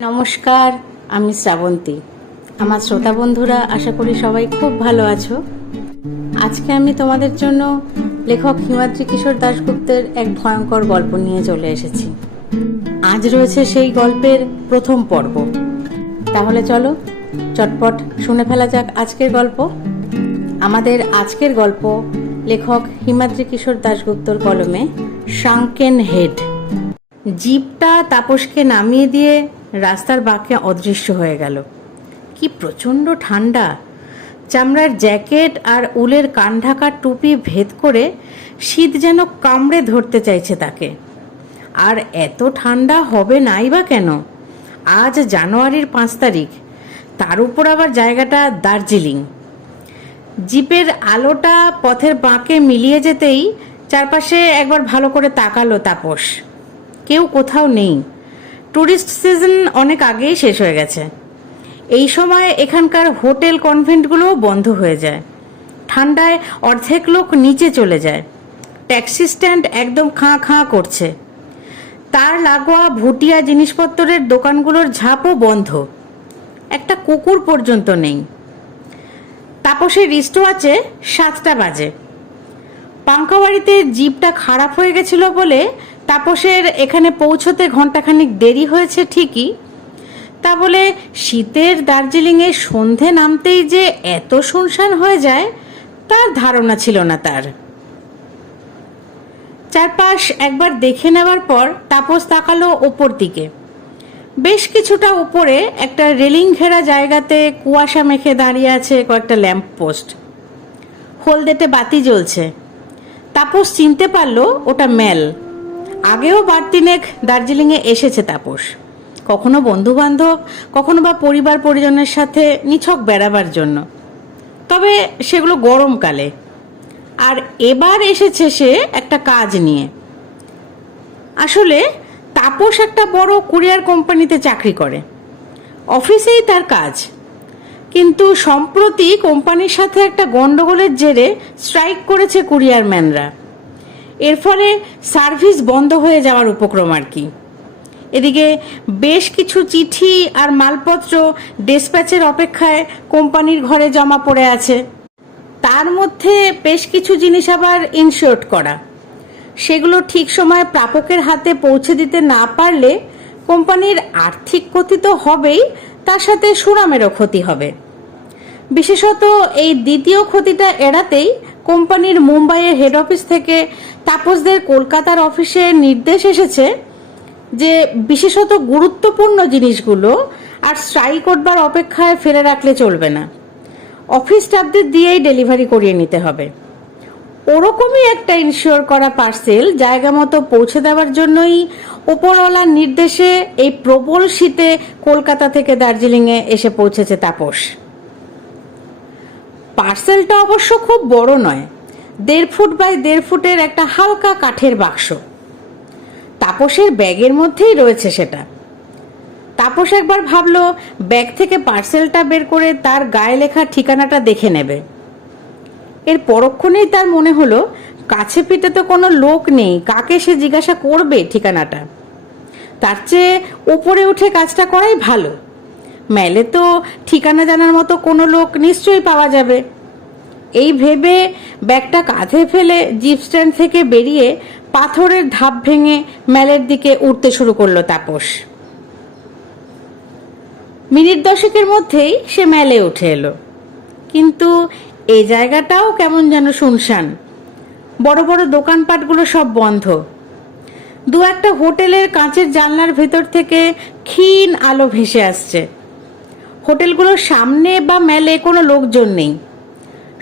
নমস্কার, আমি শ্রাবন্তী। আমার শ্রোতা বন্ধুরা, আশা করি সবাই খুব ভালো আছো। আজকে আমি তোমাদের জন্য লেখক হিমাদ্রি কিশোর দাশগুপ্তের এক ভয়ঙ্কর গল্প নিয়ে চলে এসেছি। আজ রয়েছে সেই গল্পের প্রথম পর্ব। তাহলে চলো চটপট শুনে ফেলা যাক আজকের গল্প। আমাদের আজকের গল্প লেখক হিমাদ্রি কিশোর দাশগুপ্তর কলমে শাঙ্কেন হেড। জিপটা তাপসকে নামিয়ে দিয়ে রাস্তার বাঁকে অদৃশ্য হয়ে গেল। কি প্রচণ্ড ঠান্ডা! চামড়ার জ্যাকেট আর উলের কান ঢাকার টুপি ভেদ করে শীত যেন কামড়ে ধরতে চাইছে তাকে। আর এত ঠান্ডা হবে নাই বা কেন? আজ জানুয়ারির 5 তারিখ, তার উপর আবার জায়গাটা দার্জিলিং। জিপের আলোটা পথের বাঁকে মিলিয়ে যেতেই চারপাশে একবার ভালো করে তাকালো তাপস। কেউ কোথাও নেই। ট্যুরিস্ট সিজন অনেক আগেই শেষ হয়ে গেছে। এই সময় এখানকার হোটেল কনভেন্টগুলোও বন্ধ হয়ে যায়। ঠান্ডায় অর্ধেক লোক নিচে চলে যায়। ট্যাক্সি স্ট্যান্ড একদম খাঁ খাঁ করছে। তার লাগোয়া ভুটিয়া জিনিসপত্রের দোকানগুলোর ঝাঁপও বন্ধ। একটা কুকুর পর্যন্ত নেই। তাপসের রিস্টো আছে 7টা বাজে। পাঙ্কাবাড়িতে জিপটা খারাপ হয়ে গেছিল বলে তাপসের এখানে পৌঁছতে ঘন্টাখানিক দেরি হয়েছে ঠিকই, তা বলে শীতের দার্জিলিংয়ে সন্ধে নামতেই যে এত শুনশান হয়ে যায় তার ধারণা ছিল না তার। চারপাশ একবার দেখে নেওয়ার পর তাপস তাকালো ওপর দিকে। বেশ কিছুটা উপরে একটা রেলিং ঘেরা জায়গাতে কুয়াশা মেখে দাঁড়িয়ে আছে কয়েকটা ল্যাম্প পোস্ট। হলদেটে বাতি জ্বলছে। তাপস চিনতে পারলো ওটা মেল। আগেও বার তিনেক দার্জিলিংয়ে এসেছে তাপস, কখনো বন্ধু বান্ধব, কখনো বা পরিবার পরিজনের সাথে নিছক বেড়াবার জন্য, তবে সেগুলো গরমকালে। আর এবার এসেছে সে একটা কাজ নিয়ে। আসলে তাপস একটা বড় কুরিয়ার কোম্পানিতে চাকরি করে, অফিসেই তার কাজ। কিন্তু সম্প্রতি কোম্পানির সাথে একটা গন্ডগোলের জেরে স্ট্রাইক করেছে কুরিয়ারম্যানরা। এর ফলে সার্ভিস বন্ধ হয়ে যাওয়ার উপক্রম আর কি। এদিকে বেশ কিছু চিঠি আর মালপত্র ডেসপ্যাচের অপেক্ষায় কোম্পানির ঘরে জমা পড়ে আছে। তার মধ্যে বেশ কিছু জিনিস আবার ইনশিওর্ড করা। সেগুলো ঠিক সময়ে প্রাপকের হাতে পৌঁছে দিতে না পারলে কোম্পানির আর্থিক ক্ষতি তো হবেই, তার সাথে সুনামেরও ক্ষতি হবে। বিশেষত এই দ্বিতীয় ক্ষতিটা এড়াতেই কোম্পানির মুম্বাইয়ের হেড অফিস থেকে তাপসদের কলকাতার অফিসে নির্দেশ এসেছে যে বিশেষত গুরুত্বপূর্ণ জিনিসগুলো আর স্ট্রাইক করবার অপেক্ষায় ফেলে রাখলে চলবে না, অফিস স্টাফদের দিয়েই ডেলিভারি করিয়ে নিতে হবে। ওরকমই একটা ইনশিওর করা পার্সেল জায়গা মতো পৌঁছে দেওয়ার জন্যই ওপরওয়ালার নির্দেশে এই প্রবল শীতে কলকাতা থেকে দার্জিলিংয়ে এসে পৌঁছেছে তাপস। পার্সেলটা অবশ্য খুব বড় নয়, 1.5 ফুট বাই 1.5 ফুটের একটা হালকা কাঠের বাক্স। তাপসের ব্যাগের মধ্যেই রয়েছে সেটা। তাপস একবার ভাবলো ব্যাগ থেকে পার্সেলটা বের করে তার গায়ে লেখা ঠিকানাটা দেখে নেবে। এর পরক্ষণেই তার মনে হলো কাছে পিঠে তো কোনো লোক নেই, কাকে সে জিজ্ঞাসা করবে ঠিকানাটা। তার চেয়ে উপরে উঠে কাজটা করাই ভালো। মেলে তো ঠিকানা জানার মতো কোনো লোক নিশ্চয়ই পাওয়া যাবে। এই ভেবে ব্যাগটা কাঁধে ফেলে জিপ স্ট্যান্ড থেকে বেরিয়ে পাথরের ধাপ ভেঙে মেলের দিকে উঠতে শুরু করলো তাপস। মিনিট 10 মধ্যেই সে মেলে উঠে এলো। কিন্তু এই জায়গাটাও কেমন যেন শুনশান। বড় বড় দোকানপাটগুলো সব বন্ধ। দু একটা হোটেলের কাঁচের জানলার ভেতর থেকে ক্ষীণ আলো ভেসে আসছে। হোটেলগুলোর সামনে বা মেলে কোনো লোকজন নেই।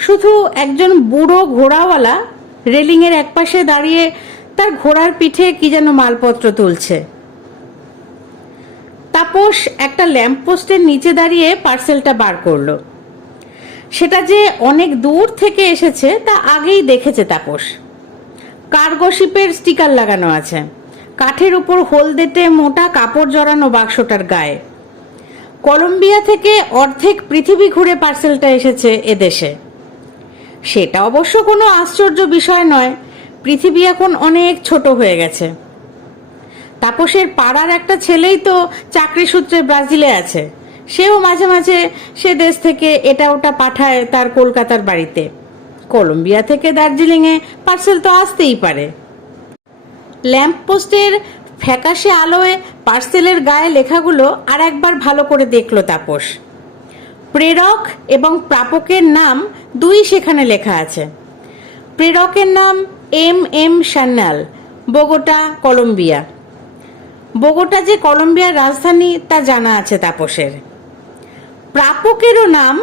শুধু একজন বুড়ো ঘোড়াওয়ালা রেলিংয়ের একপাশে দাঁড়িয়ে তার ঘোড়ার পিঠে কি যেন মালপত্র তুলছে। তাপস একটা ল্যাম্পপোস্টের নিচে দাঁড়িয়ে পার্সেলটা বার করলো। সেটা যে অনেক দূর থেকে এসেছে তা আগেই দেখেছে তাপস। কার্গো শিপের স্টিকার লাগানো আছে। কাঠের উপর হলদেটে মোটা কাপড় জড়ানো বাক্সটার গায়ে। কলম্বিয়া থেকে অর্ধেক পৃথিবী ঘুরে পার্সেলটা এসেছে এদেশে। সেটা অবশ্য কোনো আশ্চর্য বিষয় নয়, পৃথিবী এখন অনেক ছোট হয়ে গেছে। তাপসের পাড়ার একটা ছেলেই তো চাকরি সূত্রে ব্রাজিলে আছে, সেও মাঝে মাঝে সে দেশ থেকে এটা ওটা পাঠায় তার কলকাতার বাড়িতে। কলম্বিয়া থেকে দার্জিলিংয়ে পার্সেল তো আসতেই পারে। ল্যাম্প পোস্টের ফ্যাকাশে আলোয় পার্সেলের গায়ে লেখাগুলো আর একবার ভালো করে দেখল তাপস। প্রেরক এবং প্রাপকের নাম দুই সেখানে লেখা আছে। প্রেরকের নাম M Sanyal, Bogota, Colombia. Bogota যে কলম্বিয়ার রাজধানী তা জানা আছে তাপসের। প্রাপকেরও নাম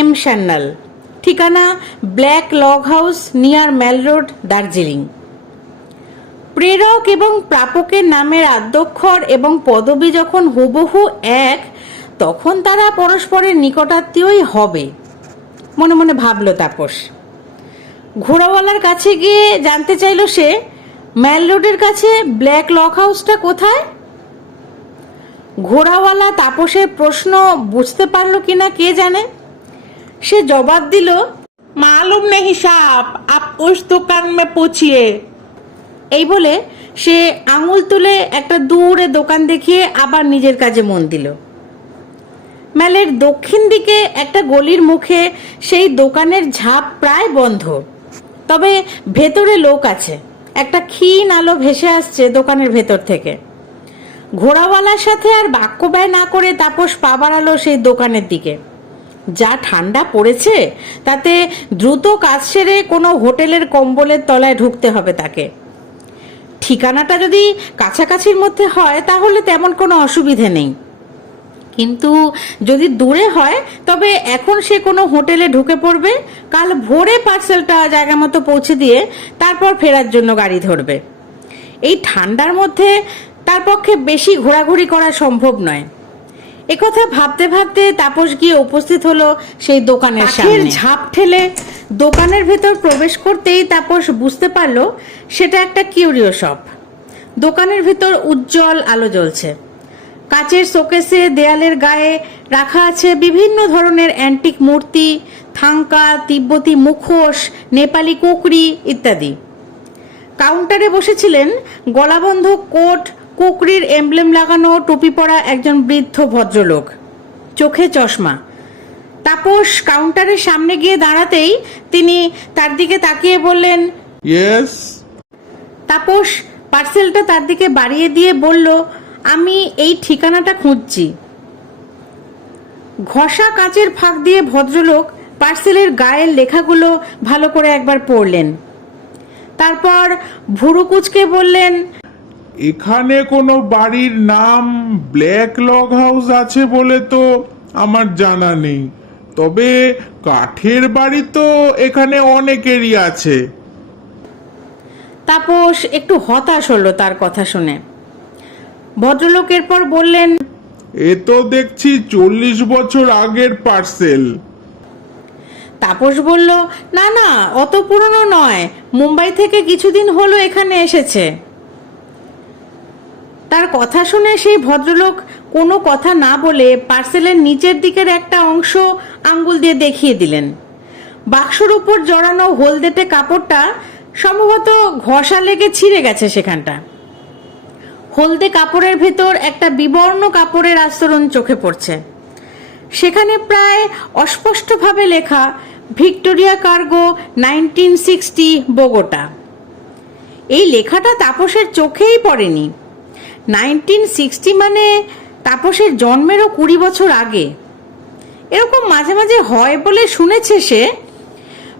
এম সান্যাল, ঠিকানা black log house near mall road, Darjeeling. প্রেরক এবং প্রাপকের নামের আদ্যক্ষর এবং পদবি যখন হুবহু এক, তখন তারা পরস্পরের নিকটাত্মীয়ই হবে, মনে মনে ভাবল তাপস। ঘোড়াওয়ালার কাছে গিয়ে জানতে চাইল সে, মেল রোডের কাছে ব্ল্যাক লগ হাউসটা কোথায়? ঘোড়াওয়ালা তাপসের প্রশ্ন বুঝতে পারল কিনা কে জানে। সে জবাব দিল, मालूम नहीं साहब, आप उस दुकान में पूछिए। এই বলে সে আঙুল তুলে একটা দূরে দোকান দেখিয়ে আবার নিজের কাজে মন দিল। মেলের দক্ষিণ দিকে একটা গলির মুখে সেই দোকানের ঝাঁপ প্রায় বন্ধ, তবে ভেতরে লোক আছে। একটা ক্ষীণ আলো ভেসে আসছে দোকানের ভেতর থেকে। ঘোড়াওয়ালার সাথে আর বাক্য ব্যয় না করে তাপস পা বাড়ালো সেই দোকানের দিকে। যা ঠান্ডা পড়েছে তাতে দ্রুত কাজ সেরে কোনো হোটেলের কম্বলের তলায় ঢুকতে হবে তাকে। ঠিকানাটা যদি কাছাকাছির মধ্যে হয় তাহলে তেমন কোনো অসুবিধে নেই, কিন্তু যদি দূরে হয় তবে এখন সে কোনো হোটেলে ঢুকে পড়বে, কাল ভোরে পার্সেলটা জায়গা মতো পৌঁছে দিয়ে তারপর ফেরার জন্য গাড়ি ধরবে। এই ঠান্ডার মধ্যে তার পক্ষে বেশি ঘোরাঘুরি করা সম্ভব নয়। একথা ভাবতে ভাবতে তাপস গিয়ে উপস্থিত হলো সেই দোকানের সামনে। ঝাঁপ ঠেলে দোকানের ভেতর প্রবেশ করতেই তাপস বুঝতে পারলো সেটা একটা কিউরিও শপ। দোকানের ভেতর উজ্জ্বল আলো জ্বলছে। কাচের শোকেসে দেয়ালের গায়ে রাখা আছে বিভিন্ন ধরনের অ্যান্টিক মূর্তি, থাঙ্কা, তিব্বতী মুখোশ, নেপালি কুকরি ইত্যাদি। কাউন্টারে বসেছিলেন গলাবন্ধ কোট, কুকরির এমব্লেম লাগানো টুপি পরা একজন বৃদ্ধ ভদ্রলোক, চোখে চশমা। তাপস কাউন্টারের সামনে গিয়ে দাঁড়াতেই তিনি তার দিকে তাকিয়ে বললেন, ইয়েস। তাপস পার্সেলটা তার দিকে বাড়িয়ে দিয়ে বলল, আমি এই ঠিকানাটা খুঁজছি। ঘষা কাচের ফাঁক দিয়ে ভদ্রলোক পার্সেলের গায়ের লেখাগুলো ভালো করে একবার পড়লেন। তারপর ভুরু কুচকে বললেন, এখানে কোনো বাড়ির নাম ব্ল্যাক লগ হাউস আছে বলে তো আমার জানা নেই, তবে কাঠের বাড়ি তো এখানে অনেকেরই আছে। তাপস একটু হতাশ হলো তার কথা শুনে। ভদ্রলোক এরপর বললেন, এ তো দেখছি 40 বছর আগের পার্সেল। তাপস বলল, না না, অত পুরনো নয়, মুম্বাই থেকে কিছুদিন হলো এখানে এসেছে। তার কথা শুনে সেই ভদ্রলোক কোনো কথা না বলে পার্সেলের নিচের দিকের একটা অংশ আঙ্গুল দিয়ে দেখিয়ে দিলেন। বাক্সর উপর জড়ানো হলদেটে কাপড়টা সম্ভবত ঘষা লেগে ছিঁড়ে গেছে সেখানটা। হলদে কাপড়ের ভেতর একটা বিবর্ণ কাপড়ের আস্তরণ চোখে পড়ছে। সেখানে প্রায় অস্পষ্টভাবে লেখা, ভিক্টোরিয়া কার্গো, 1960, বোগোটা। এই লেখাটা তাপসের চোখেই পড়েনি। 1960 মানে তাপসের জন্মেরও 20 বছর আগে। এরকম মাঝে মাঝে হয় বলে শুনেছে সে।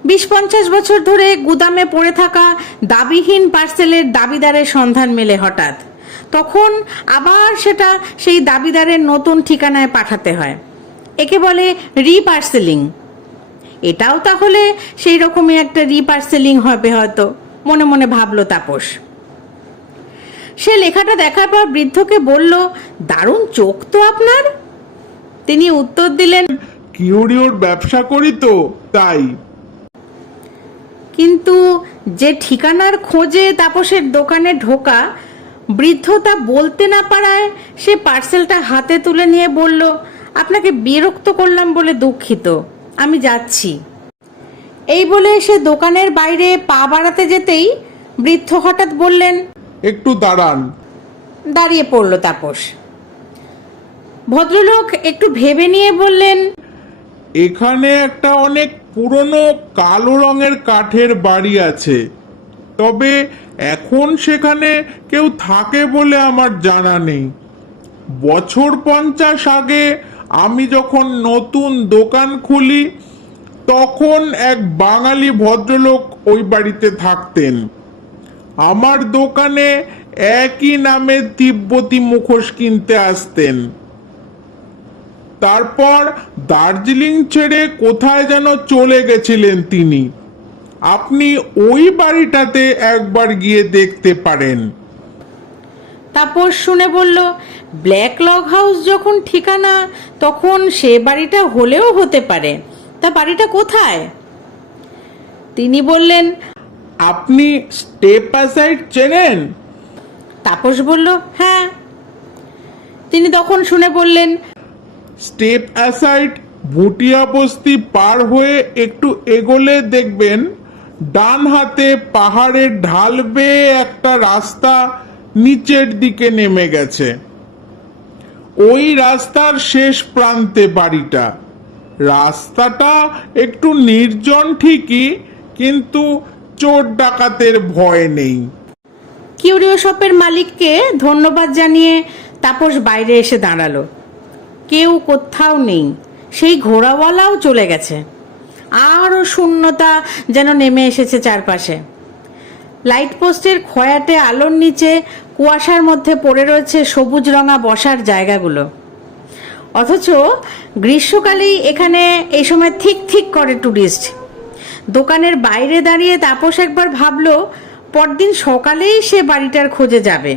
20-50 বছর ধরে গুদামে পড়ে থাকা দাবিহীন পার্সেলের দাবিদারের সন্ধান মেলে হঠাৎ, তখন আবার সেটা সেই দাবিদারের নতুন ঠিকানায় পাঠাতে হয়। একে বলে রিপার্সেলিং। এটাও তাহলে সেই রকমই একটা রিপার্সেলিং হবে হয়তো, মনে মনে ভাবলো তাপস। সে লেখাটা দেখার পর বৃদ্ধকে বলল, দারুণ চোখ তো আপনার। তিনি উত্তর দিলেন, কিউরিওর ব্যবসা করি তো তাই। কিন্তু যে ঠিকানার খোঁজে তাপসের দোকানে ঢোকা, বৃদ্ধ তা বলতে না পারায় সে পার্সেলটা হাতে তুলে নিয়ে বলল, আপনাকে বিরক্ত করলাম বলে দুঃখিত, আমি যাচ্ছি। এই বলে সে দোকানের বাইরে পা বাড়াতে যেতেই বৃদ্ধ হঠাৎ বললেন, একটু দাঁড়ান। দাঁড়িয়ে পড়ল তাপস। ভদ্রলোক একটু ভেবে নিয়ে বললেন, এখানে একটা অনেক পুরনো কালো রঙের কাঠের বাড়ি আছে, তবে এখন সেখানে কেউ থাকে বলে আমার জানা নেই। বছর 50 আগে আমি যখন নতুন দোকান খুলি তখন এক বাঙালি ভদ্রলোক ওই বাড়িতে থাকতেন। আমার দোকানে একই নামে তিব্বতী মুখোশ কিনতে আসতেন। তারপর দার্জিলিং ছেড়ে কোথায় যেন চলে গেছিলেন তিনি। আপনি ওই বাড়িটাতে একবার গিয়ে দেখতে পারেন। তাপস শুনে বলল, ব্ল্যাক লগ হাউস যখন ঠিকানা, তখন সে বাড়িটা হলেও হতে পারে। তা বাড়িটা কোথায়? তিনি বললেন, আপনি স্টেপ অ্যাসাইড চেনেন? তাপস বলল, হ্যাঁ। তিনি তখন শুনে বললেন, স্টেপ অ্যাসাইড ভুটিয়া বস্তি পার হয়ে একটু এগোলে দেখবেন ডান হাতে পাহাড়ের ঢাল বেয়ে একটা রাস্তা নিচের দিকে নেমে গেছে। ওই রাস্তার শেষ প্রান্তে বাড়িটা। রাস্তাটা একটু নির্জন ঠিকই, কিন্তু চোর ডাকাতের ভয় নেই। কিউরিও শপের মালিককে ধন্যবাদ জানিয়ে তাপস বাইরে এসে দাঁড়ালো। কেউ কোথাও নেই, সেই ঘোড়াওয়ালাও চলে গেছে। আরও শূন্যতা যেন নেমে এসেছে চারপাশে। লাইট পোস্টের খয়াটে আলোর নিচে কুয়াশার মধ্যে পড়ে রয়েছে সবুজ রঙা বসার জায়গাগুলো। অথচ গ্রীষ্মকালেই এখানে এই সময় ঠিক ঠিক করে টুরিস্ট। দোকানের বাইরে দাঁড়িয়ে তাপস একবার ভাবলো পরদিন সকালেই সে বাড়িটার খোঁজে যাবে।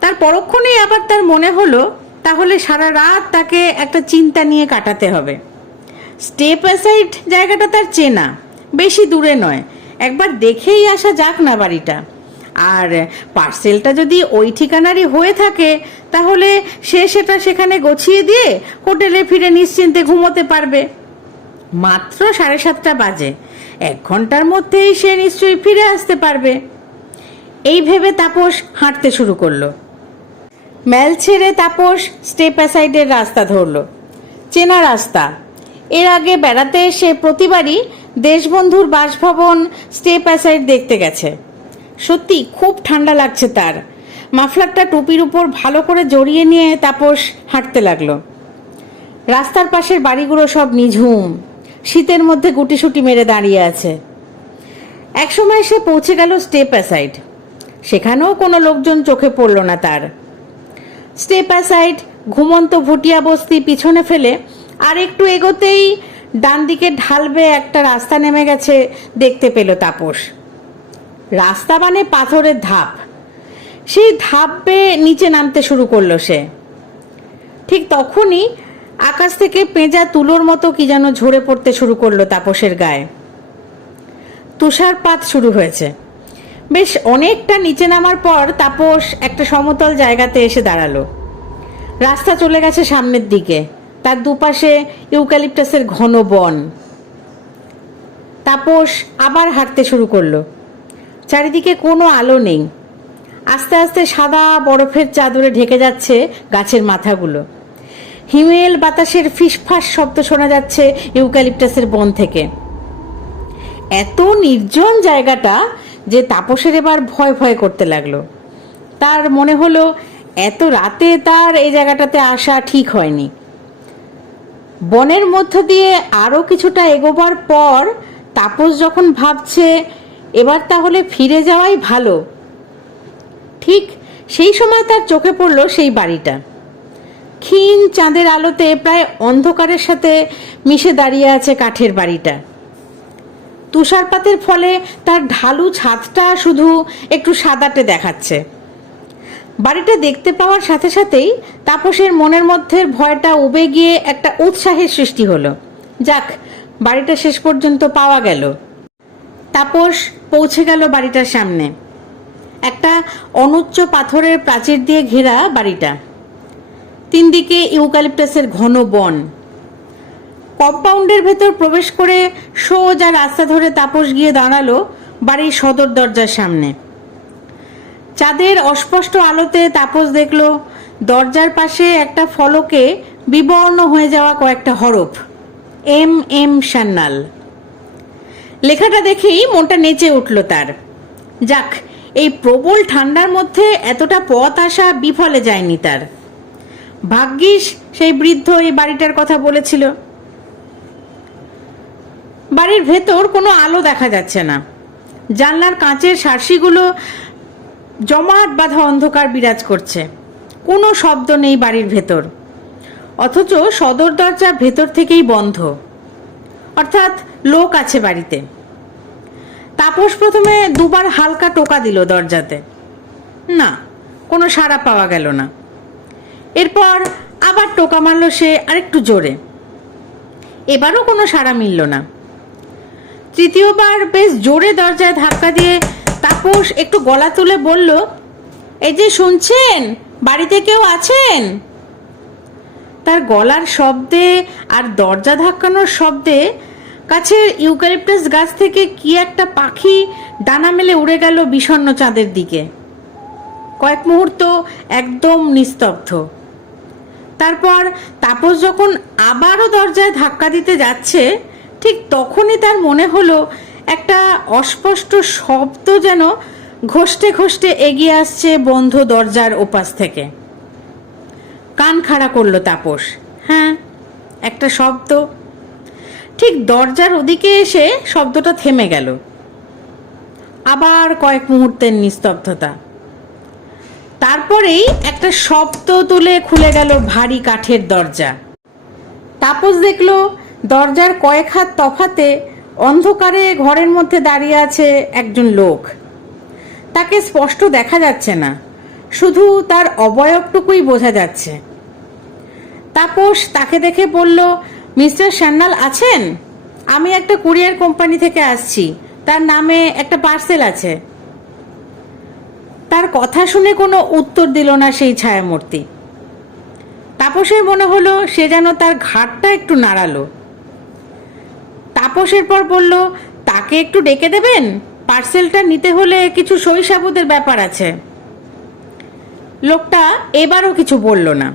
তার পরক্ষণেই আবার তার মনে হলো তাহলে সারা রাত তাকে একটা চিন্তা নিয়ে কাটাতে হবে। স্টেপ অ্যাসাইড জায়গাটা তার চেনা, বেশি দূরে নয়, একবার দেখেই আসা যাক না বাড়িটা। আর পার্সেলটা যদি ওই ঠিকানারই হয়ে থাকে তাহলে সে সেটা সেখানে গছিয়ে দিয়ে হোটেলে ফিরে নিশ্চিন্তে ঘুমোতে পারবে। মাত্র 7:30 বাজে, 1 ঘন্টার মধ্যেই সে নিশ্চয়ই ফিরে আসতে পারবে। এই ভেবে তাপস হাঁটতে শুরু করলো। ম্যাল ছেড়ে তাপস স্টেপ অ্যাসাইডের রাস্তা ধরল। চেনা রাস্তা, এর আগে বেড়াতে এসে প্রতিবারই দেশবন্ধুর বাসভবন স্টেপ অ্যাসাইড দেখতে গেছে। সত্যি খুব ঠান্ডা লাগছে তার। মাফলারটা টুপির উপর ভালো করে জড়িয়ে নিয়ে তাপস হাঁটতে লাগলো। রাস্তার পাশের বাড়িগুলো সব নিঝুম, শীতের মধ্যে গুটিসুটি মেরে দাঁড়িয়ে আছে। একসময় সে পৌঁছে গেল স্টেপ অ্যাসাইড। সেখানেও কোনো লোকজন চোখে পড়ল না তার। স্টেপ অ্যাসাইড ঘুমন্ত ভুটিয়া বস্তি পিছনে ফেলে আর একটু এগোতেই ডান দিকে ঢাল বেয়ে একটা রাস্তা নেমে গেছে দেখতে পেল তাপস। রাস্তা মানে পাথরের ধাপ। সেই ধাপ বেয়ে নিচে নামতে শুরু করলো সে। ঠিক তখনই আকাশ থেকে পেঁজা তুলোর মতো কি যেন ঝরে পড়তে শুরু করলো তাপসের গায়ে। তুষারপাত শুরু হয়েছে। বেশ অনেকটা নিচে নামার পর তাপস একটা সমতল জায়গাতে এসে দাঁড়ালো। রাস্তা চলে গেছে সামনের দিকে, তার দুপাশে ইউক্যালিপটাসের ঘন বন। তাপস আবার হাঁটতে শুরু করলো। চারিদিকে কোনো আলো নেই। আস্তে আস্তে সাদা বরফের চাদরে ঢেকে যাচ্ছে গাছের মাথাগুলো। হিমেল বাতাসের ফিসফাস শব্দ শোনা যাচ্ছে ইউক্যালিপটাসের বন থেকে। এত নির্জন জায়গাটা যে তাপসের এবার ভয় ভয় করতে লাগলো। তার মনে হলো এত রাতে তার এই জায়গাটাতে আসা ঠিক হয়নি। বনের মধ্য দিয়ে আরও কিছুটা এগোবার পর তাপস যখন ভাবছে এবার তাহলে ফিরে যাওয়াই ভালো, ঠিক সেই সময় তার চোখে পড়ল সেই বাড়িটা। ক্ষীণ চাঁদের আলোতে প্রায় অন্ধকারের সাথে মিশে দাঁড়িয়ে আছে কাঠের বাড়িটা। তুষারপাতের ফলে তার ঢালু ছাদটা শুধু একটু সাদাটে দেখাচ্ছে। বাড়িটা দেখতে পাওয়ার সাথে সাথেই তাপসের মনের মধ্যে ভয়টা উবে গিয়ে একটা উৎসাহের সৃষ্টি হলো। যাক, বাড়িটা শেষ পর্যন্ত পাওয়া গেল। তাপস পৌঁছে গেল বাড়িটার সামনে। একটা অনুচ্চ পাথরের প্রাচীর দিয়ে ঘেরা বাড়িটা। 3 দিকে ইউক্যালিপটাসের ঘন বন। কম্পাউন্ডের ভেতর প্রবেশ করে সোজা রাস্তা ধরে তাপস গিয়ে দাঁড়ালো বাড়ির সদর দরজার সামনে। চাঁদের অস্পষ্ট আলোতে তাপস দেখলো দরজার পাশে একটা ফলকে বিবর্ণ হয়ে যাওয়া কয়েকটা হরফ, এম সান্যাল। লেখাটা দেখেই মনটা নেচে উঠল তার। যাক, এই প্রবল ঠান্ডার মধ্যে এতটা পথ আসা বিফলে যায়নি তার। ভাগ্যিস সেই বৃদ্ধ এই বাড়িটার কথা বলেছিল। বাড়ির ভেতর কোনো আলো দেখা যাচ্ছে না। জানলার কাঁচের সার্সিগুলো জমাট বাঁধা অন্ধকার বিরাজ করছে। কোনো শব্দ নেই বাড়ির ভেতর, অথচ সদর দরজা ভেতর থেকেই বন্ধ, অর্থাৎ লোক আছে বাড়িতে। তাপস প্রথমে দুবার হালকা টোকা দিল দরজাতে, না, কোনো সাড়া পাওয়া গেল না। এরপর আবার টোকা মারল সে আরেকটু জোরে, এবারও কোনো সাড়া মিলল না। তৃতীয়বার বেশ জোরে দরজায় ধাক্কা দিয়ে তাপস একটু গলা তুলে বলল, এই যে শুনছেন, বাড়িতে কেউ আছেন? তার গলার শব্দে আর দরজা ধাক্কানোর শব্দে কাছের ইউক্যালিপটাস গাছ থেকে কি একটা পাখি ডানা মেলে উড়ে গেল বিষণ্ণ চাঁদের দিকে। কয়েক মুহূর্ত একদম নিস্তব্ধ। তারপর তাপস যখন আবারও দরজায় ধাক্কা দিতে যাচ্ছে, ঠিক তখনই তার মনে হলো একটা অস্পষ্ট শব্দ যেন ঘষ্টে ঘষ্টে এগিয়ে আসছে বন্ধ দরজার ওপাশ থেকে। কান খাড়া করলো তাপস। হ্যাঁ, একটা শব্দ। ঠিক দরজার ওদিকে এসে শব্দটা থেমে গেল। আবার কয়েক মুহূর্তের নিস্তব্ধতা। তারপরেই একটা শব্দ তুলে খুলে গেল ভারী কাঠের দরজা। তাপস দেখলো দরজার কয়েক হাত তফাতে অন্ধকারে ঘরের মধ্যে দাঁড়িয়ে আছে একজন লোক। তাকে স্পষ্ট দেখা যাচ্ছে না, শুধু তার অবয়বটুকুই বোঝা যাচ্ছে। তাপস তাকে দেখে বলল, মিস্টার সান্যাল আছেন? আমি একটা কুরিয়ার কোম্পানি থেকে আসছি, তার নামে একটা পার্সেল আছে। তার কথা শুনে কোনো উত্তর দিল না সেই ছায়ামূর্তি। তাপসের মনে হলো সে যেন তার ঘাড়টা একটু নাড়ালো। তাপসের পর বলল, তাকে একটু ডেকে দেবেন, পার্সেলটা নিতে হলে কিছু সই সাবুতের ব্যাপার আছে। লোকটা এবারও কিছু বলল না,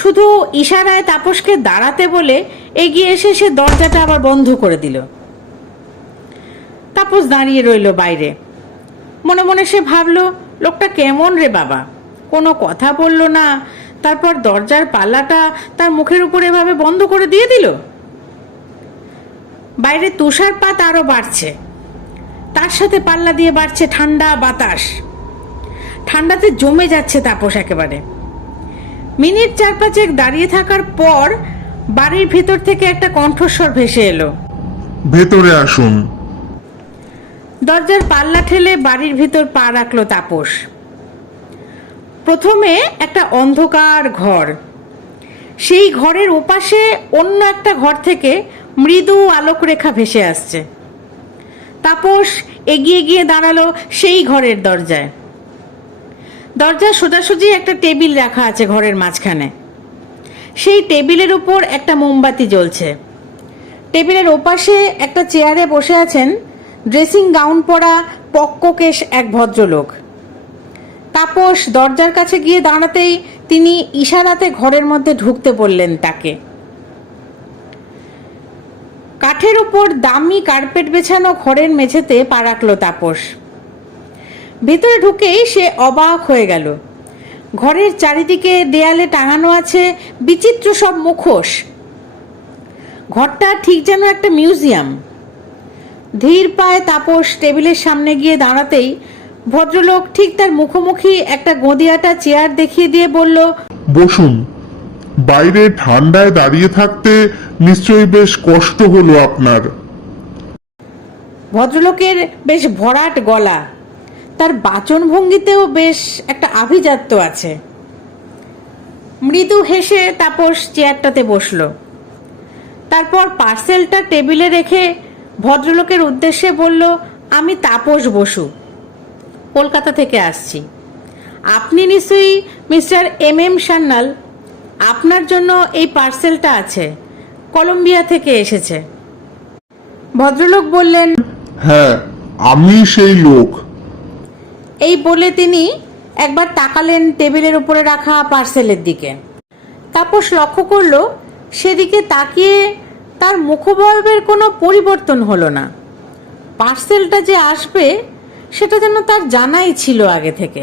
শুধু ইশারায় তাপসকে দাঁড়াতে বলে এগিয়ে এসে সে দরজাটা আবার বন্ধ করে দিল। তাপস দাঁড়িয়ে রইল বাইরে। মনে মনে সে ভাবল, লোকটা কেমন রে বাবা, কোনো কথা বলল না, তারপর দরজার পাল্লাটা তার মুখের উপর এভাবে বন্ধ করে দিয়ে দিল। বাইরে তুষারপাত আরো বাড়ছে, তার সাথে পাল্লা দিয়ে বাড়ছে ঠান্ডা বাতাস। ঠান্ডাতে জমে যাচ্ছে তাপস একেবারে। মিনিট 4-5 দাঁড়িয়ে থাকার পর বাড়ির ভেতর থেকে একটা কণ্ঠস্বর ভেসে এলো, ভেতরে আসুন। দরজার পাল্লা ঠেলে বাড়ির ভিতর পা রাখলো তাপস। প্রথমে একটা অন্ধকার ঘর, সেই ঘরের ওপাশে অন্য একটা ঘর থেকে মৃদু আলোকরেখা ভেসে আসছে। তাপস এগিয়ে গিয়ে দাঁড়ালো সেই ঘরের দরজায়। দরজার সোজাসুজি একটা টেবিল রাখা আছে ঘরের মাঝখানে। সেই টেবিলের উপর একটা মোমবাতি জ্বলছে। টেবিলের ওপাশে একটা চেয়ারে বসে আছেন ড্রেসিং গাউন পরা পক্ককেশ এক ভদ্রলোক। তাপস দরজার কাছে গিয়ে দাঁড়াতেই তিনি ইশারাতে ঘরের মধ্যে ঢুকতে বললেন তাকে। কাঠের উপর দামি কার্পেট বেছানো ঘরের মেঝেতে পা রাখল তাপস। ভেতরে ঢুকেই সে অবাক হয়ে গেল। ঘরের চারিদিকে দেয়ালে টাঙানো আছে বিচিত্র সব মুখোশ। ঘরটা ঠিক যেন একটা মিউজিয়াম। ধীর পায়ে তাপস টেবিলের সামনে গিয়ে দাঁড়াতেই ভদ্রলোক ঠিক তার মুখোমুখি একটা গদিয়াটা চেয়ার দেখিয়ে দিয়ে বলল, বসুন। বাইরে ঠান্ডায় দাঁড়িয়ে থাকতে নিশ্চয়ই বেশ কষ্ট হলো আপনার। ভদ্রলোকের বেশ ভরাট গলা, তার বাচনভঙ্গিতেও বেশ একটা আভিজাত্য আছে। মৃদু হেসে তাপস চেয়ারটাতে বসল। তারপর পার্সেলটা টেবিলে রেখে ভদ্রলোকের উদ্দেশ্যে বলল, আমি তাপস বসু, কলকাতা থেকে আসছি। আপনি নিশ্চয়ই মিস্টার এম সান্যাল। আপনার জন্য এই পার্সেলটা আছে, কলম্বিয়া থেকে এসেছে। ভদ্রলোক বললেন, হ্যাঁ, আমি সেই লোক। এই বলে তিনি একবার তাকালেন টেবিলের উপরে রাখা পার্সেলের দিকে। তাপস লক্ষ্য করলো সেদিকে তাকিয়ে তার মুখভাবের কোনো পরিবর্তন হলো না। পার্সেলটা যে আসবে সেটা যেন তার জানাই ছিল আগে থেকে।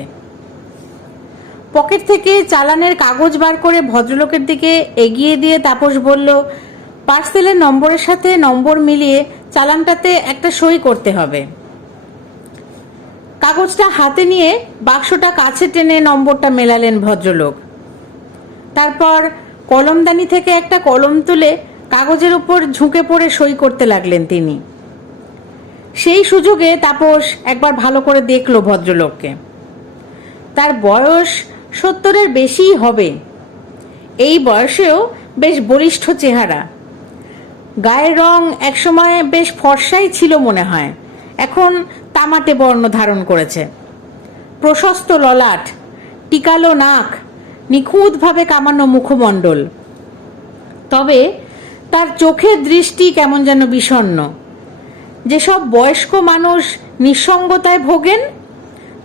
পকেট থেকে চালানের কাগজ বার করে ভদ্রলোকের দিকে এগিয়ে দিয়ে তাপস বলল, পার্সেলের নম্বরের সাথে নম্বর মিলিয়ে চালানটাতে একটা সই করতে হবে। কাগজটা হাতে নিয়ে বাক্সটা কাছে টেনে নম্বরটা মেলালেন ভদ্রলোক। তারপর কলমদানি থেকে একটা কলম তুলে কাগজের উপর ঝুঁকে পড়ে সই করতে লাগলেন তিনি। সেই সুযোগে তাপস একবার ভালো করে দেখল ভদ্রলোককে। তার বয়স 70-এর বেশিই হবে। এই বয়সেও বেশ বলিষ্ঠ চেহারা। গায়ের রং একসময় বেশ ফর্সাই ছিল মনে হয়, এখন তামাটে বর্ণ ধারণ করেছে। প্রশস্ত ললাট, টিকালো নাক, নিখুঁতভাবে কামানো মুখমণ্ডল। তবে তার চোখের দৃষ্টি কেমন যেন বিষণ্ণ। যেসব বয়স্ক মানুষ নিঃসঙ্গতায় ভোগেন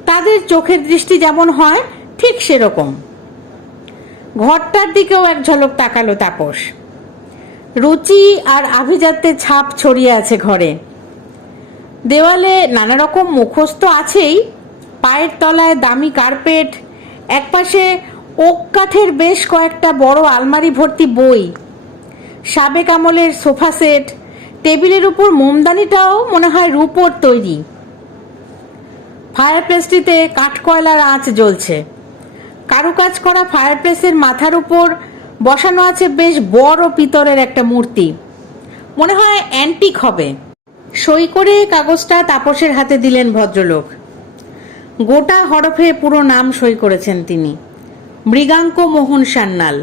তাদের চোখের দৃষ্টি যেমন হয় ঠিক সেরকম। ঘরটার দিকেও এক ঝলক তাকালো তাপস। রুচি আর আভিজাত্যের ছাপ ছড়িয়ে আছে ঘরে। দেওয়ালে নানা রকম মুখোশ তো আছেই, পায়ের তলায় দামি কার্পেট, একপাশে ওক কাঠের বেশ কয়েকটা বড় আলমারি ভর্তি বই, সাবেক আমলের সোফা সেট, টেবিলের উপর মোমদানিটাও মনে হয় রূপোর তৈরি। ফায়ারপ্লেসটিতে কাঠকয়লার আঁচ জ্বলছে। কারুকাজ করা ফায়ারপ্লেসের মাথার উপর বসানো আছে বেশ বড় পিতলের একটা মূর্তি, মনে হয় অ্যান্টিক হবে। সই করে কাগজটা তাপসের হাতে দিলেন ভদ্রলোক। গোটা হরফে পুরো নাম সই করেছেন তিনি, মৃগাঙ্ক মোহন সান্যাল।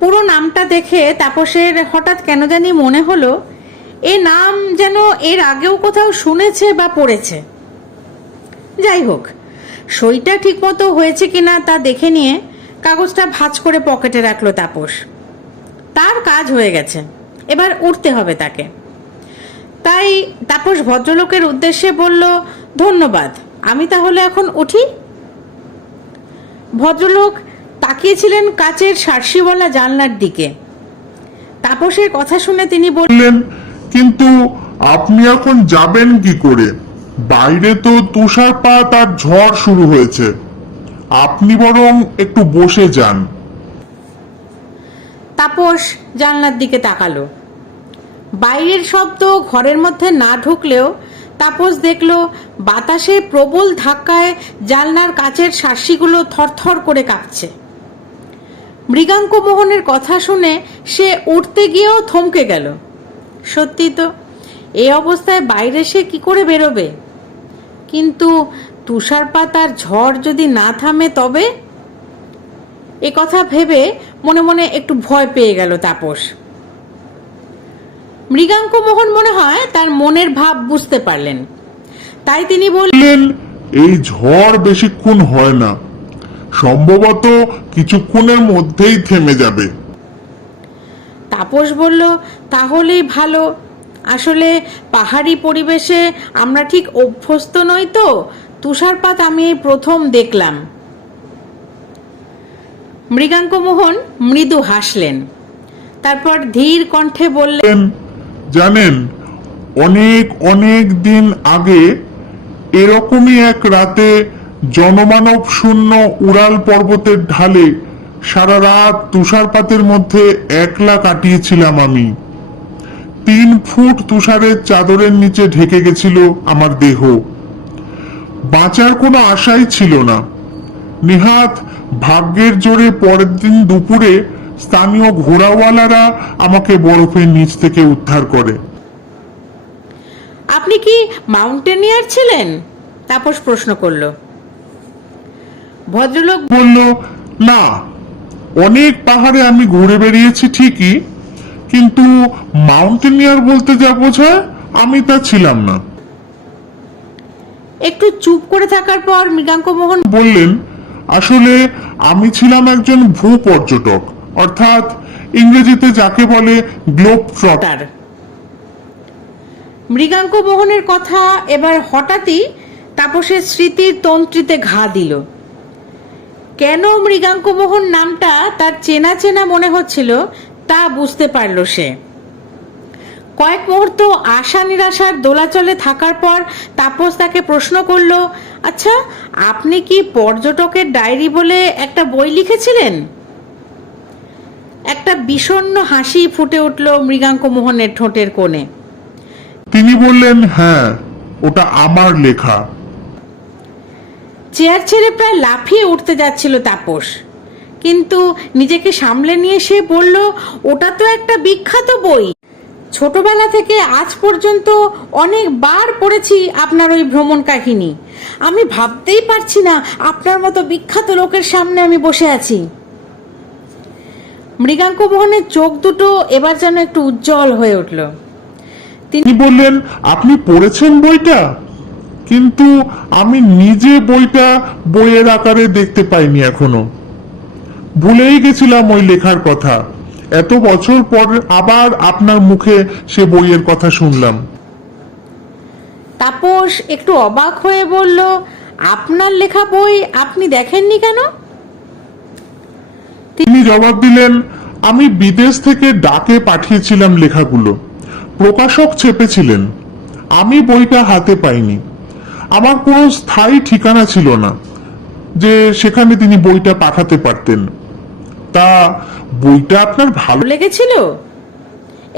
পুরো নামটা দেখে তাপসের হঠাৎ কেন জানি মনে হলো এ নাম যেন এর আগেও কোথাও শুনেছে বা পড়েছে। যাই হোক, সইটা ঠিকমতো হয়েছে কিনা তা দেখে নিয়ে কাগজটা ভাঁজ করে পকেটে রাখলো তাপস। তার কাজ হয়ে গেছে, এবার উঠতে হবে তাকে। তাই তাপস ভদ্রলোকের উদ্দেশ্যে বলল, ধন্যবাদ, আমি তাহলে এখন উঠি। ভদ্রলোক তাকিয়েছিলেন কাচের সার্সিওয়ালা জানলার দিকে। তাপসের কথা শুনে তিনি বললেন, কিন্তু আপনি এখন যাবেন কি করে? বাইরে তো তুষারপাত আর ঝড় শুরু হয়েছে। আপনি বরং একটু বসে যান। তাপস জানলার দিকে তাকালো। বাইরের শব্দ ঘরের মধ্যে না ঢুকলেও তাপস দেখল বাতাসে প্রবল ধাক্কায় জানলার কাচের শার্সিগুলো থরথর করে কাঁপছে। মৃগাঙ্ক মোহনের কথা শুনে সে উঠতে গিয়েও থমকে গেল। সত্যি তো, এই অবস্থায় বাইরে সে কি করে বেরোবে? কিন্তু তুষারপাত আর ঝড় যদি না থামে তবে? এ কথা ভেবে মনে মনে একটু ভয় পেয়ে গেল তাপস। মৃগাঙ্ক মোহন মনে হয় তার মনের ভাব বুঝতে পারলেন, তাই তিনি বললেন, এই ঝড় বেশিক্ষণ হয় না, সম্ভবত কিছুক্ষণের মধ্যেই থেমে যাবে। তাপস বলল, তাহলেই ভালো। আসলে পাহাড়ি পরিবেশে আমরা ঠিক অভ্যস্ত নই তো, তুষারপাত আমি এই প্রথম দেখলাম। মৃগাঙ্ক মোহন মৃদু হাসলেন, তারপর ধীর কণ্ঠে বললেন, জানেন, অনেক অনেক দিন আগে এরকমই এক রাতে জনমানব শূন্য উড়াল পর্বতের ঢালে সারা রাত তুষারপাতের মধ্যে একলা কাটিয়েছিলাম আমি। 3 ফুট তুষারের চাদরের নিচে ঢেকে গেছিল আমার দেহ। বাঁচার কোনো আশাই ছিল না। নেহাত ভাগ্যের জোরে পরের দিন দুপুরে স্থানীয় ঘোড়াওয়ালারা আমাকে বরফের নিচ থেকে উদ্ধার করে। আপনি কি মাউন্টেনিয়ার ছিলেন? তাপস প্রশ্ন করল। ভদ্রলোক বলল, না, অনেক পাহাড়ে আমি ঘুরে বেরিয়েছি ঠিকই, কিন্তু মাউন্টেনিয়ার বলতে যা বোঝায় আমি তা ছিলাম না। একটু চুপ করে থাকার পর মৃগাঙ্ক মোহন বললেন, আসলে আমি ছিলাম একজন ভূপর্যটক, অর্থাৎ ইংরেজিতে যাকে বলে গ্লোব ট্রটার। মৃগাঙ্ক মোহনের কথা এবার হঠাৎই তাপসের স্মৃতির তন্ত্রীতে ঘা দিল। কেন মৃগাঙ্কমোহন নামটা তার চেনা চেনা মনে হচ্ছিল তা বুঝতে পারল সে। কয়েক মুহূর্ত আশা নিরাশার দোলাচলে থাকার পর তাপস তাকে প্রশ্ন করল, আচ্ছা, আপনি কি পর্যটকের ডায়েরি বলে একটা বই লিখেছিলেন? একটা বিষণ্ণ হাসি ফুটে উঠল মৃগাঙ্কমোহনের ঠোঁটের কোণে। তিনি বললেন, হ্যাঁ, ওটা আমার লেখা। চেয়ার ছেড়ে প্রায় লাফিয়ে উঠতে যাচ্ছিল তাপস, কিন্তু নিজেকে সামলে নিয়ে সে বলল, ওটা তো একটা বিখ্যাত বই। ছোটবেলা থেকে আজ পর্যন্ত অনেকবার পড়েছি আপনার ওই ভ্রমণ কাহিনী। আমি ভাবতেই পারছি না আপনার মতো বিখ্যাত লোকের সামনে আমি বসে আছি। মৃগাঙ্কমোহনের চোখ দুটো এবার যেন একটু উজ্জ্বল হয়ে উঠল। তিনি বললেন, আপনি পড়েছেন বইটা? কিন্তু আমি নিজে বইটা বইয়ের আকারে দেখতে পাইনি এখনো। ভুলেই গেছিলাম ওই লেখার কথা। এত বছর পর আবার আপনার মুখে সে বইয়ের কথা শুনলাম। তাপস একটু অবাক হয়ে বলল, আপনার লেখা বই আপনি দেখেননি কেন? তিনি জবাব দিলেন, আমি বিদেশ থেকে ডাকে পাঠিয়েছিলাম লেখাগুলো। প্রকাশক চেপেছিলেন। আমি বইটা হাতে পাইনি। আমার কোনো স্থায়ী ঠিকানা ছিল না যে সেখানে তিনি বইটা পাঠাতে পারতেন। তা বইটা আপনার ভালো লেগেছিল?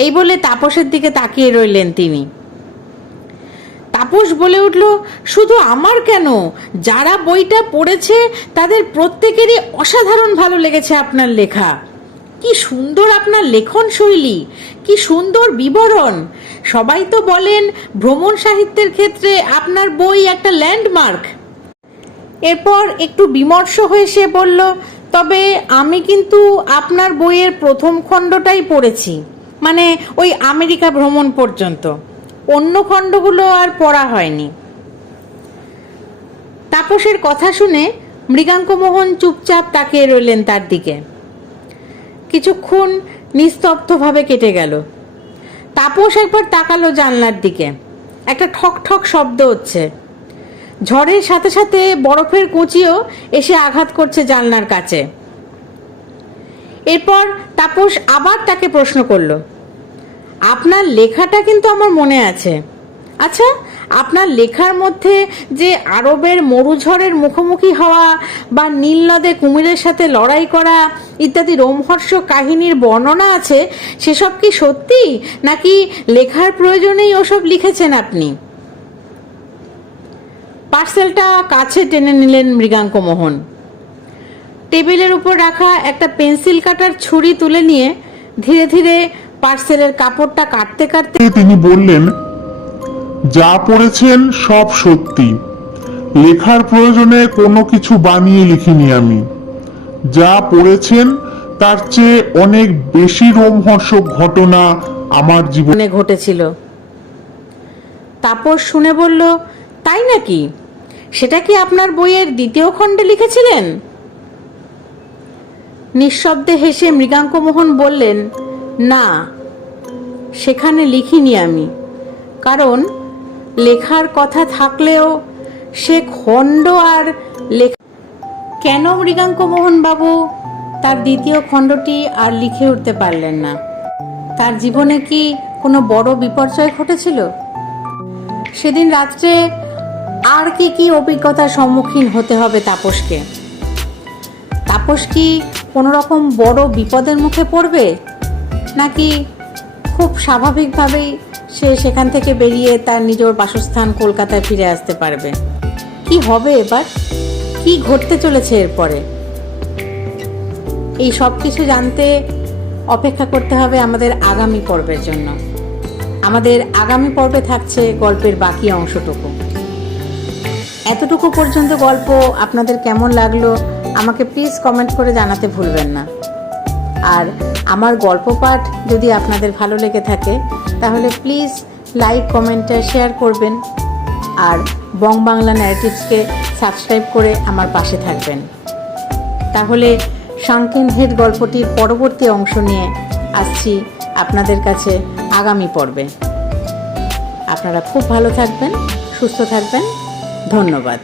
এই বলে তাপসের দিকে তাকিয়ে রইলেন তিনি। তাপস বলে উঠল, শুধু আমার কেন, যারা বইটা পড়েছে তাদের প্রত্যেকেরই অসাধারণ ভালো লেগেছে আপনার লেখা। কি সুন্দর আপনার লেখন শৈলী, কি সুন্দর বিবরণ। সবাই তো বলেন ভ্রমণ সাহিত্যের ক্ষেত্রে আপনার বই একটা ল্যান্ডমার্ক। এরপর একটু বিমর্ষ হয়ে সে বলল, তবে আমি কিন্তু আপনার বইয়ের প্রথম খণ্ডটাই পড়েছি, মানে ওই আমেরিকা ভ্রমণ পর্যন্ত। অন্য খণ্ডগুলো আর পড়া হয়নি। তাপসের কথা শুনে মৃগাঙ্কমোহন চুপচাপ তাকিয়ে রইলেন তার দিকে। কিছুক্ষণ নিস্তব্ধভাবে কেটে গেল। তাপস একবার তাকালো জানলার দিকে। একটা ঠক ঠক শব্দ হচ্ছে। ঝড়ের সাথে সাথে বরফের কুঁচিও এসে আঘাত করছে জানলার কাছে। এরপর তাপস আবার তাকে প্রশ্ন করলো, আপনার লেখাটা কিন্তু আমার মনে আছে। আচ্ছা, আপনার লেখার মধ্যে যে আরবের মরুঝড়ের মুখোমুখি হওয়া বা নীল নদে কুমিরের সাথে লড়াই করা ইত্যাদি রোমহর্ষক কাহিনীর বর্ণনা আছে, সেসব কি সত্যি, নাকি লেখার প্রয়োজনেই ওসব লিখেছেন আপনি? পার্সেলটা কাছে টেনে নিলেন মৃগাঙ্কমোহন। টেবিলের উপর রাখা একটা পেন্সিল কাটার ছুরি তুলে নিয়ে ধীরে ধীরে পার্সেলের কাপড়টা কাটতে কাটতে তিনি বললেন, যা পড়েছেন সব সত্যি। লেখার প্রয়োজনে কোনো কিছু বানিয়ে লিখিনি আমি। যা পড়েছেন তার চেয়ে অনেক বেশি রোমহর্ষক ঘটনা আমার জীবনে ঘটেছিল। তাপস শুনে বলল, তাই নাকি? সেটা কি আপনার বইয়ের দ্বিতীয় খণ্ডে লিখেছিলেন? নিঃশব্দে হেসে মৃগাঙ্কমোহন বললেন, না, সেখানে লিখিনি আমি। কারণ লেখার কথা থাকলেও সে খণ্ড আর লেখা। কেন মৃগাঙ্কমোহন বাবু তার দ্বিতীয় খণ্ডটি আর লিখে উঠতে পারলেন না? তার জীবনে কি কোনো বড় বিপর্যয় ঘটেছিল? সেদিন রাত্রে আর কি কি অভিজ্ঞতার সম্মুখীন হতে হবে তাপসকে? তাপস কি কোনো রকম বড় বিপদের মুখে পড়বে, নাকি খুব স্বাভাবিকভাবেই সে সেখান থেকে বেরিয়ে তার নিজের বাসস্থান কলকাতায় ফিরে আসতে পারবে? কি হবে এবার? কি ঘটতে চলেছে এরপরে? এই সব কিছু জানতে অপেক্ষা করতে হবে আমাদের আগামী পর্বের জন্য। আমাদের আগামী পর্বে থাকছে গল্পের বাকি অংশটুকু। এতটুকু পর্যন্ত গল্প আপনাদের কেমন লাগলো আমাকে প্লিজ কমেন্ট করে জানাতে ভুলবেন না। আর আমার গল্প পাঠ যদি আপনাদের ভালো লেগে থাকে তাহলে প্লিজ লাইক, কমেন্ট, শেয়ার করবেন। আর বং বাংলা ন্যারেটিভসকে সাবস্ক্রাইব করে আমার পাশে থাকবেন। তাহলে শাঙ্কিন হেড গল্পটির পরবর্তী অংশ নিয়ে আসছি আপনাদের কাছে আগামী পর্বে। আপনারা খুব ভালো থাকবেন, সুস্থ থাকবেন। ধন্যবাদ।